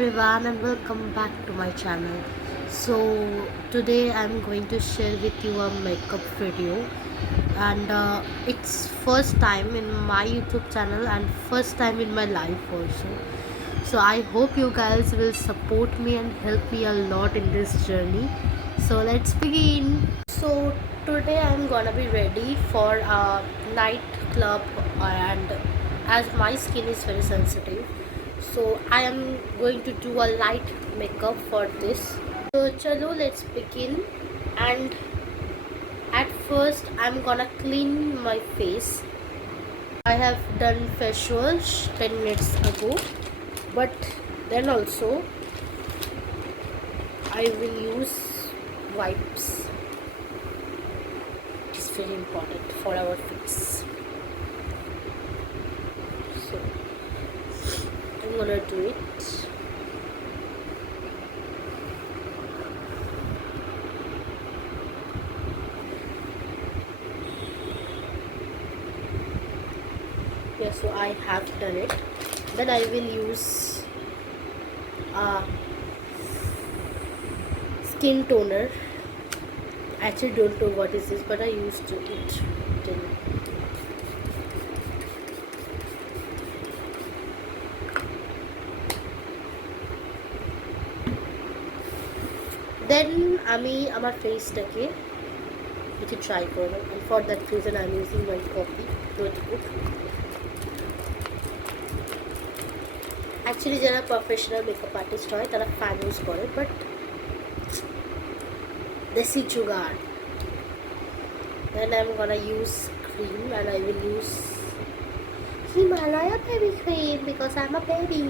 everyone and welcome back to my channel. So today I'm going to share with you a makeup video, and it's first time in my YouTube channel and first time in my life also. So I hope you guys will support me and help me a lot in this journey. So let's begin. So today I'm gonna be ready for a night club, and as my skin is very sensitive, so I am going to do a light makeup for this. So chalo, let's begin. And at first I'm gonna clean my face. I have done face wash 10 minutes ago, but then also I will use wipes. It is very important for our face. So I'm gonna do it. Yeah, so I have done it. Then I will use skin toner. I actually don't know what is this, but I used it. Then আমি আমার ফেসটাকে একটু try করবো, and for that reason I'm using my coffee notebook. Actually যারা professional makeup artist হয় তারা fan use করে, but দেশি জুগাড়. Then I'm gonna use cream, and I will use Himalaya baby cream because I'm a baby.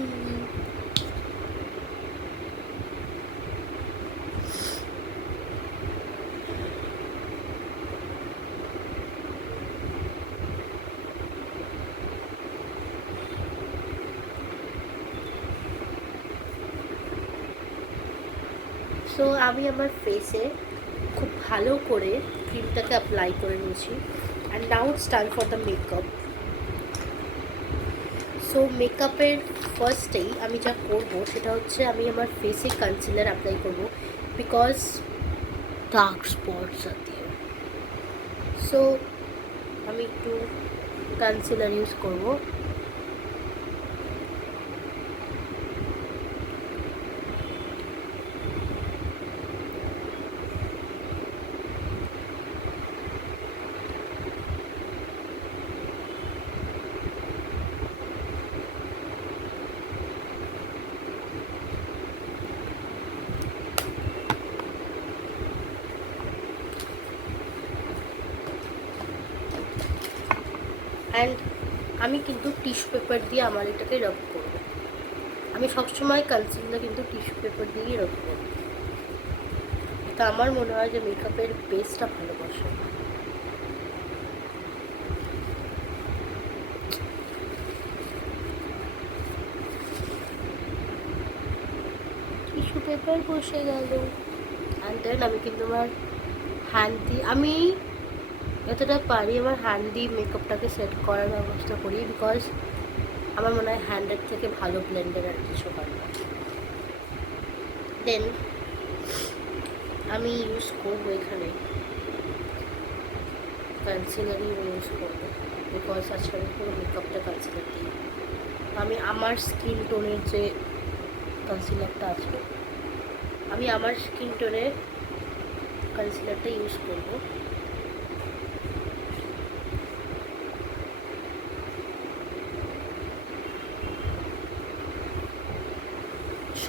So আমি আমার ফেসে খুব ভালো করে ক্রিমটাকে অ্যাপ্লাই করে নিয়েছি, and now it's time for the makeup. So মেকআপের ফার্স্টেই আমি যা করবো সেটা হচ্ছে আমি আমার ফেসে কনসিলার অ্যাপ্লাই করবো, বিকজ ডার্ক স্পটস আর দিয়ে. সো আমি একটু কনসিলার ইউজ করবো. অ্যান্ড আমি কিন্তু টিস্যু পেপার দিয়ে আমার এটাকে রাব করবো. আমি সবসময় কনসিলার কিন্তু টিস্যু পেপার দিয়েই রাব করবো. এটা আমার মনে হয় যে মেকআপের বেসটা ভালোবাসে. টিস্যু পেপার বসে গেল, অ্যান্ড দেন আমি কিন্তু আমার হ্যান্ড দিয়ে, আমি যতটা পারি আমার হ্যান্ড দিয়ে মেকআপটাকে সেট করার ব্যবস্থা করি, বিকজ আমার মনে হয় হ্যান্ডের থেকে ভালো ব্লেন্ডার আর কিছু হয় না. দেন আমি ইউজ করবো এখানে কনসিলারই ইউজ করবো, বিকজ আজকে আমি পুরো মেকআপটা কনসিলার দিই. আমি আমার স্কিন টোনের যে কনসিলারটা আছে, আমি আমার স্কিন টোনের কনসিলারটা ইউজ করবো.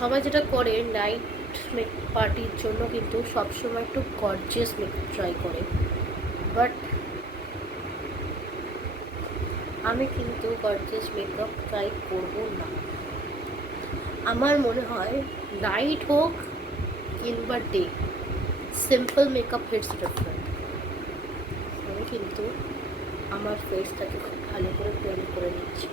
সবাই যেটা করে নাইট মেকআপ পার্টির জন্য কিন্তু সবসময় একটু গর্জিয়াস মেকআপ ট্রাই করে, বাট আমি কিন্তু গর্জিয়াস মেকআপ ট্রাই করব না. আমার মনে হয় নাইট হোক কিংবা day, simple makeup hits different. আমি কিন্তু আমার ফেসটাকে খুব ভালো করে ব্লেন্ড করে নিচ্ছি.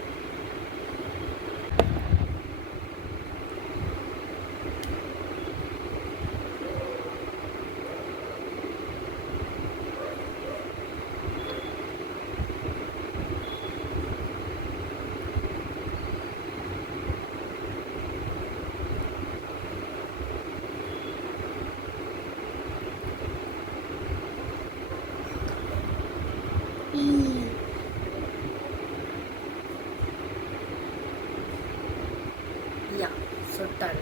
ইয়া সো ডান।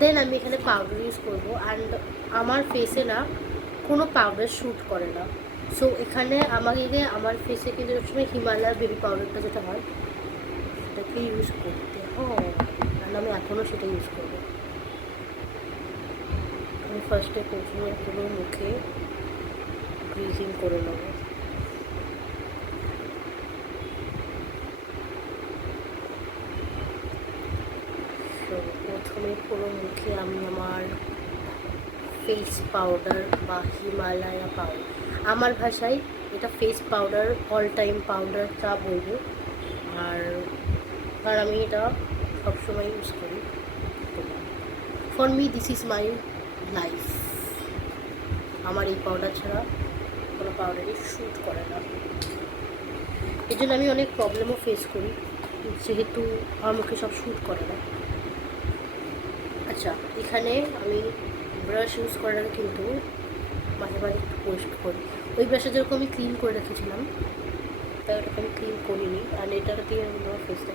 দেন আমি এখানে পাউডার ইউজ করবো, অ্যান্ড আমার ফেসে না কোনো পাউডার শ্যুট করে না। সো এখানে আমাকে আমার ফেসে কিন্তু সবসময় হিমালয়ার বেবি পাউডারটা যেটা হয় সেটাকে ইউজ করতে হয়, অ্যান্ড আমি এখনও সেটা ইউজ করবো। আমি ফার্স্টে প্রথমে পুরো মুখে গ্রিজিং করে নেব। প্রথমে পুরো মুখে আমি আমার ফেস পাউডার বা হিমালয়া পাউডার, আমার ভাষায় এটা face powder, all time powder যা বলবো, আর আমি এটা সবসময় ইউজ করি। For me this is my life. আমার এই পাউডার ছাড়া কোনো পাউডারই শ্যুট করে না। এর জন্য আমি অনেক প্রবলেমও ফেস করি, যেহেতু আমার মুখে সব শ্যুট করে না। আচ্ছা, এখানে আমি ব্রাশ ইউজ করার আগে কিন্তু মাঝে মাঝে একটু পরিষ্কার করি। ওই ব্রাশে যেরকম আমি ক্লিন করে রেখেছিলাম তাই ওটাকে আমি ক্লিন করিনি, আর এটা দিয়ে আমি আমার ফেসটা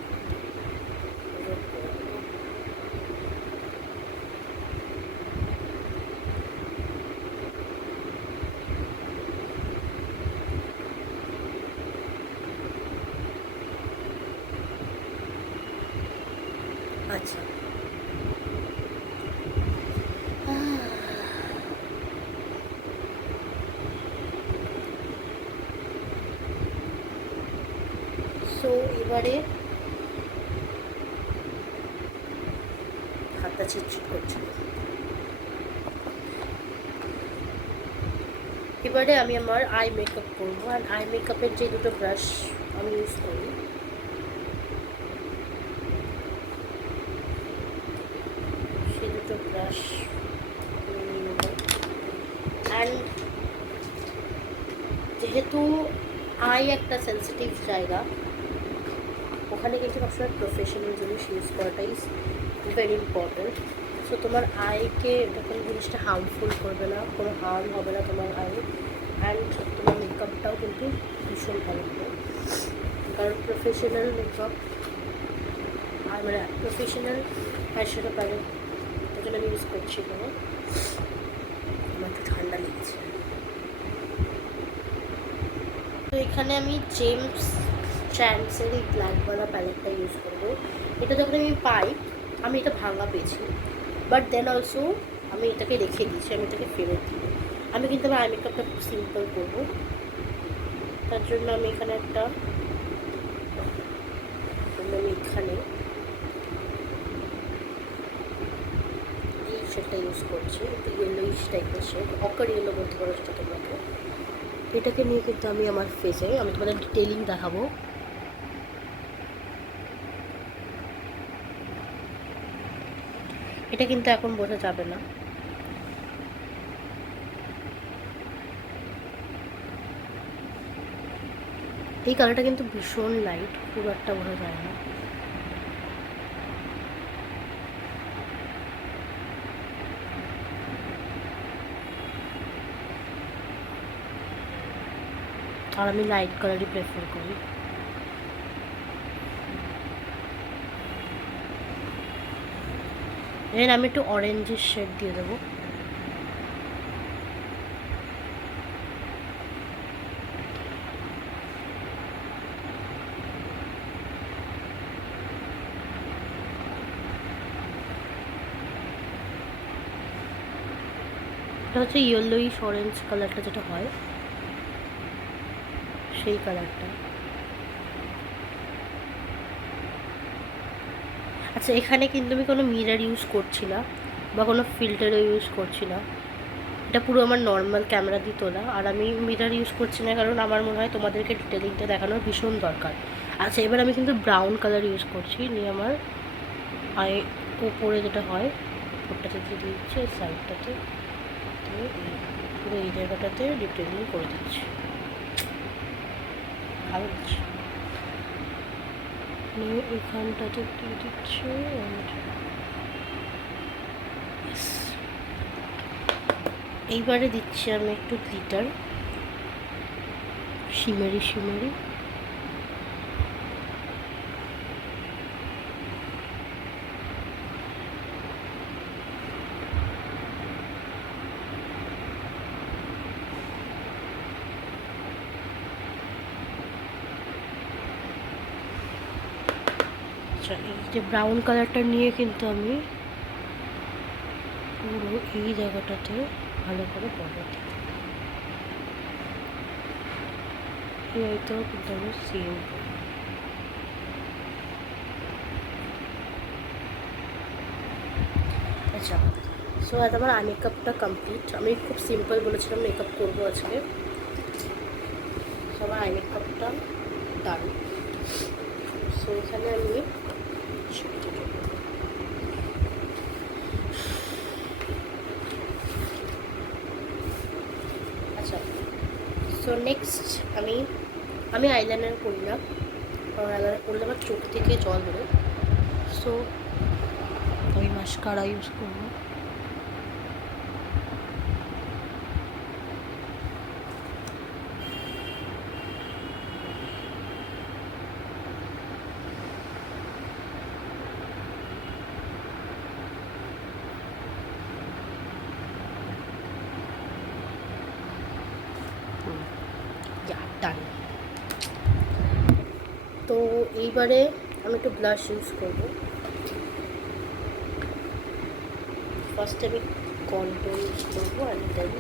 আচ্ছা। সো এবারে হাতটা চিটচিট করছে। এবারে আমি আমার আই মেকআপ করবো, আর আই মেকআপের যে দুটো ব্রাশ আমি ইউজ করি সেই দুটো ব্রাশ নিয়ে নেব। অ্যান্ড যেহেতু আই একটা সেন্সিটিভ জায়গা, ওখানে কিন্তু সবসময় প্রফেশনাল জিনিস ইউজ করাটাই ভেরি ইম্পর্ট্যান্ট। সো তোমার আইকে যখন জিনিসটা হার্মফুল করবে না, কোনো হার্ম হবে না তোমার আই, অ্যান্ড তোমার মেকআপটাও কিন্তু ভীষণ ভালো হবে। কারণ প্রফেশনাল মেকআপ আর মানে প্রফেশনাল আইশ্যাডো প্যালেট তার জন্য আমি ইউজ করছি এখানে। আমার একটু ঠান্ডা লেগেছে। তো এখানে আমি জেমস চ্যান্সের এই ব্ল্যাকওয়ালা প্যালেটটা ইউজ করবো। এটা যখন আমি পাই, আমি এটা ভাঙা পেয়েছি, বাট দেন অলসো আমি এটাকে রেখে দিয়েছি, আমি এটাকে ফেরত দিই। আমি কিন্তু আমার আই মেকআপটা খুব সিম্পল করবো, তার জন্য আমি এখানে একটা আমি এখানে এই শেডটা ইউজ করছি, একটু ইয়েলোইশ টাইপের শেড, অকার ইয়েলো বলতে পারো সেটা তোমাকে। এটাকে নিয়ে কিন্তু আমি আমার ফেসে আমি তোমাদের ডিটেলিং দেখাবো। এটা কিন্তু এখন বোঝা যাবে না, এই কালারটা কিন্তু ভীষণ লাইট, খুব একটা বোঝা যায় না। আর আমি লাইট কালারই প্রেফার করি। এর আমি একটু অরেঞ্জের শেড দিয়ে দেবো। এটা হচ্ছে ইয়েলোইশ অরেঞ্জ কালারটা যেটা হয় সেই কালারটা। আচ্ছা, এখানে কিন্তু আমি কোনো মিরর ইউজ করছি না বা কোনো ফিল্টারও ইউজ করছি না, এটা পুরো আমার নর্মাল ক্যামেরা দিয়ে তোলা। আর আমি মিরর ইউজ করছি না কারণ আমার মনে হয় তোমাদেরকে ডিটেলিংটা দেখানোর ভীষণ দরকার। আচ্ছা, এবার আমি কিন্তু ব্রাউন কালার ইউজ করছি, নিয়ে আমার আই উপরে যেটা হয় ওটাতে দিয়ে দিচ্ছি, সাইডটাতে পুরো এই জায়গাটাতে ডিটেলিং করে দিচ্ছি, ভালো দিচ্ছি। নিয়ে এখানটাতে দিয়ে দিচ্ছি, এইবারে দিচ্ছি আমি একটু গ্লিটার, শিমেরি শিমেরি। এই যে ব্রাউন কালারটা নিয়ে কিন্তু আমি পুরো এই জায়গাটাতে ভালো করে পড়ব। এইটাও কিন্তু আমি সেম। আচ্ছা, সো আজ আমার আই মেকআপটা কমপ্লিট। আমি খুব সিম্পল বলেছিলাম মেকআপ করবো আজকে। সো আমার আই মেকআপটা ডান। সো এখানে আমি আচ্ছা, সো নেক্সট আমি আইলাইনার করি না, কারণ আইলাইনার করলে আমার চোখ থেকে জল বেরোয়। সো আমি মাস্কারা ইউজ করবো। ডান। তো এইবারে আমি একটু ব্লাশ ইউজ করবো। ফার্স্টে আমি কন্ট্রোল ইউজ করবো অ্যান্ড দেন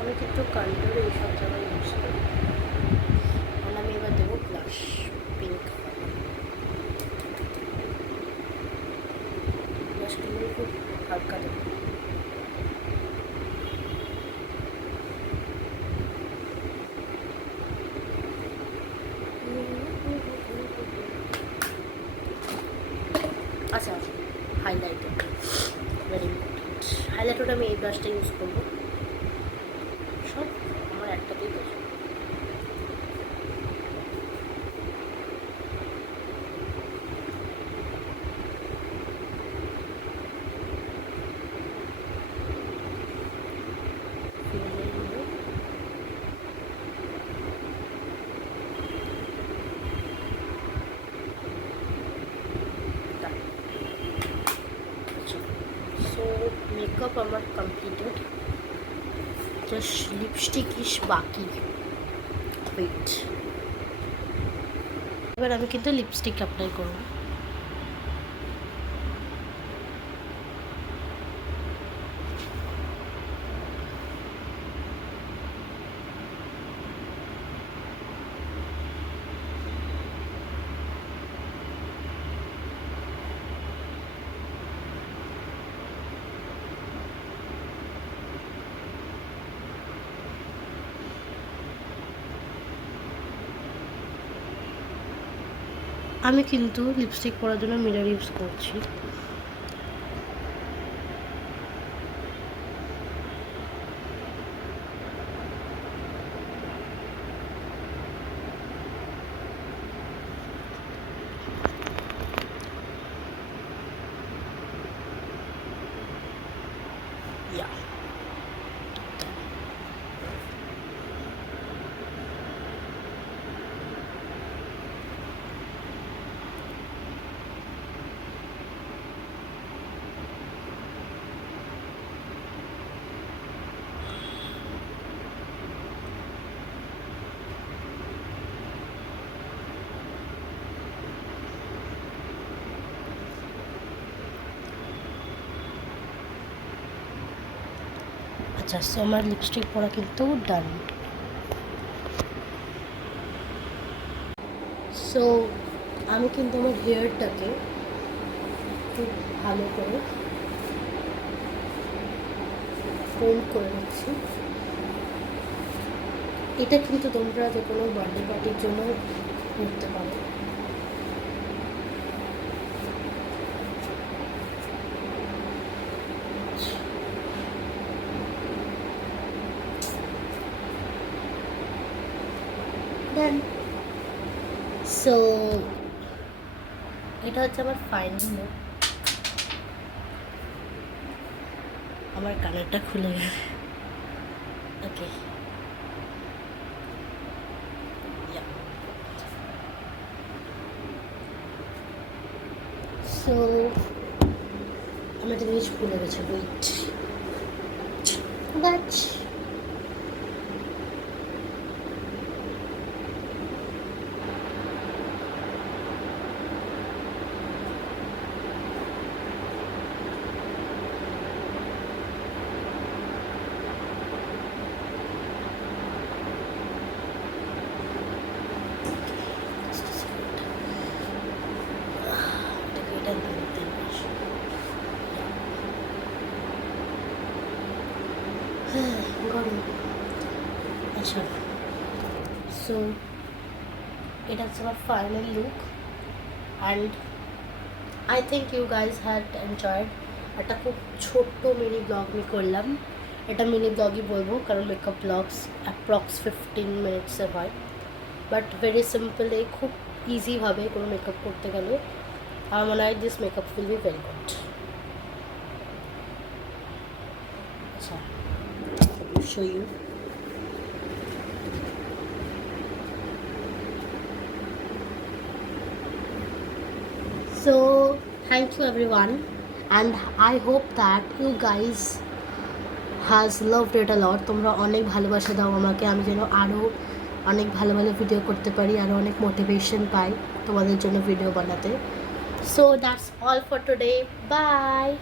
আমি কিন্তু কন্ট্রোল এইসব জায়গায় ইউজ করি। তাহলে আমি এবার দেবো ব্লাশ পিঙ্ক। ব্লাশটা আমি খুব হালকা দেবো। আচ্ছা, হাইলাইটার ভেরি ইম্পর্টেন্ট। হাইলাইটারটা আমি এই ব্রাশটা ইউজ করবো। সব আমার একটাতেই পছন্দ। সো মেকআপ আমার কমপ্লিটেড, জাস্ট লিপস্টিক ইস বাকি। ওয়েট, এবার আমি কিন্তু লিপস্টিক অ্যাপ্লাই করবো। আমি কিন্তু লিপস্টিক পরার জন্য মিরর ইউজ করছি। আচ্ছা, সো আমার লিপস্টিক পরা কিন্তু ডান। সো আমি কিন্তু আমার হেয়ারটাকে খুব ভালো করে ফোল্ড করে নিচ্ছি। এটা কিন্তু তোমরা যে কোনো বার্থডে পার্টির জন্য করতে পারো। দেন সো এটা হচ্ছে আমার ফাইনাল লুক। আমার কানেরটা খুলে গেছে। ওকে, সো আমি একটা জিনিস ভুলে গেছি, ওয়েট বাট গরম। আচ্ছা, সো এটা হচ্ছে আমার final look and I think you guys had enjoyed. একটা খুব ছোট্ট মিনি ব্লগ আমি করলাম। এটা মিনি ব্লগই বলবো, কারণ মেকআপ ব্লগস অ্যাপ্রক্স 15 মিনিটসের হয়, বাট ভেরি সিম্পলে, খুব ইজিভাবে কোনো মেকআপ করতে গেলে আমার মনে হয় this makeup will be very good. আচ্ছা, show you. So thank you everyone, and I hope that you guys has loved it a lot. তোমরা অনেক ভালোবাসা দাও আমাকে, আমি যেন আরও অনেক ভালো ভালো ভিডিও করতে পারি, আরও অনেক মোটিভেশন পাই তোমাদের জন্য ভিডিও বানাতে। So that's all for today. Bye.